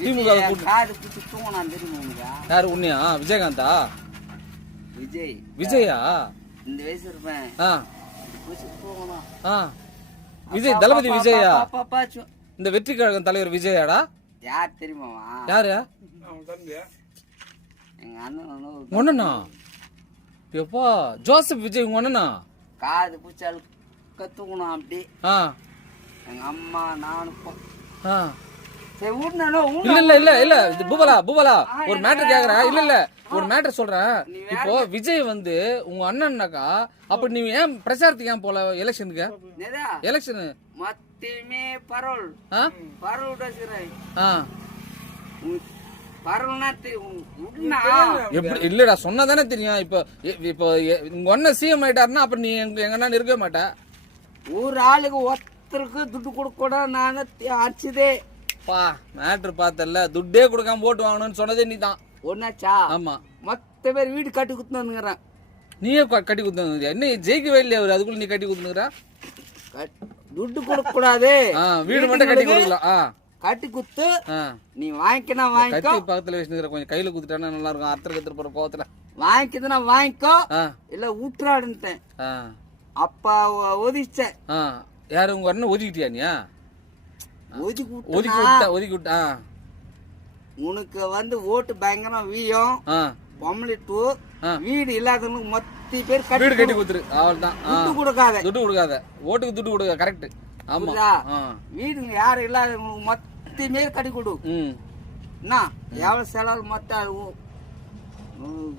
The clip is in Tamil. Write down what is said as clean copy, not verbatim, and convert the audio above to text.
திமுக காது குச்சி தூங்கினான் தெரியுமா? யாரு உன்னையா? விஜயகாந்தா? விஜய். விஜயா? இந்த வயசு இருப்பேன். விஜய் தளபதி விஜயா? இந்த வெற்றி கழகம் தலைவர் விஜயாடா? யார் தெரியுமா? யாரு? எங்க அண்ணன். ஒண்ணா? எப்பா ஜோசப் விஜய் உங்க அண்ணனா? காது பூச்சால் கத்துக்கணும் அப்படி. எங்க அம்மா நானும். இல்ல பூபலா ஒரு மேட்டர் கேக்குறேன். இல்ல ஒரு மேட்டர் சொல்றேன். இப்போ விஜய் வந்து உங்க அண்ணன்னாக்கா அப்ப நீ ஏன் பிரச்சாரத்துக்கு ஏன் போல எலெக்ஷனுக்கு? எலெக்ஷன் மொத்தமே பரோல் இல்லடா சொன்னதானே தெரியும். இப்போ உங்க அண்ணன் சிஎம் ஆயிட்டாருன்னா அப்ப நீ எங்க அண்ணன் இருக்கவே மாட்ட. ஒரு ஆளுக்கு ஒருத்தருக்கு துட்டு கொடுக்க கூட நானு அடிச்சதே. மேட்ரு பார்த்தல துட்டே கொடுக்காம ஓட்டு வாங்கணும்னு சொன்னதே நீ தான். ஒன்னாச்சா? ஆமா. மொத்த பேர் வீடு கட்டி குத்துனுங்கிறேன். நீயே கட்டி குத்துனுங்கிறியா? என்ன ஜெயிக்கவே இல்லையா அவரு? அதுக்குள்ள நீ கட்டி குத்துனுங்கிற? துட்டு கொடுக்க கூடாது, வீடு மட்டும் கட்டி கொடுக்கலாம். கட்டி குத்து நீ வாங்கிக்கணும் வாங்கிக்கோ. பக்கத்துல வச்சுக்கிற கொஞ்சம் கையில குத்துட்டானா நல்லா இருக்கும். அர்த்தம் போற கோவத்துல வாங்கிக்கதுன்னா வாங்கிக்கோ, இல்ல ஊற்றாடுன்ட்டேன். அப்பா ஒதிச்ச. யாரு உங்க அண்ணன் ஒதுக்கிட்டியா? நீ ஒதுக்கி விட்டா உனக்கு வந்து ஓட்டு பயங்கரம் வீயும் பொம்பளை டூ வீடு இல்லாதவனுக்கு மொத்த பேர் வீடு கட்டி கொடுத்துரு. அவ்வளவுதான். துட்டு கொடுக்காத ஓட்டுக்கு துட்டு கொடுக்க. கரெக்ட். ஆமா. வீடு யாரும் இல்லாதவனுக்கு மொத்த பேர் கட்டி கொடு. என்ன எவ்வளவு செலவு மொத்த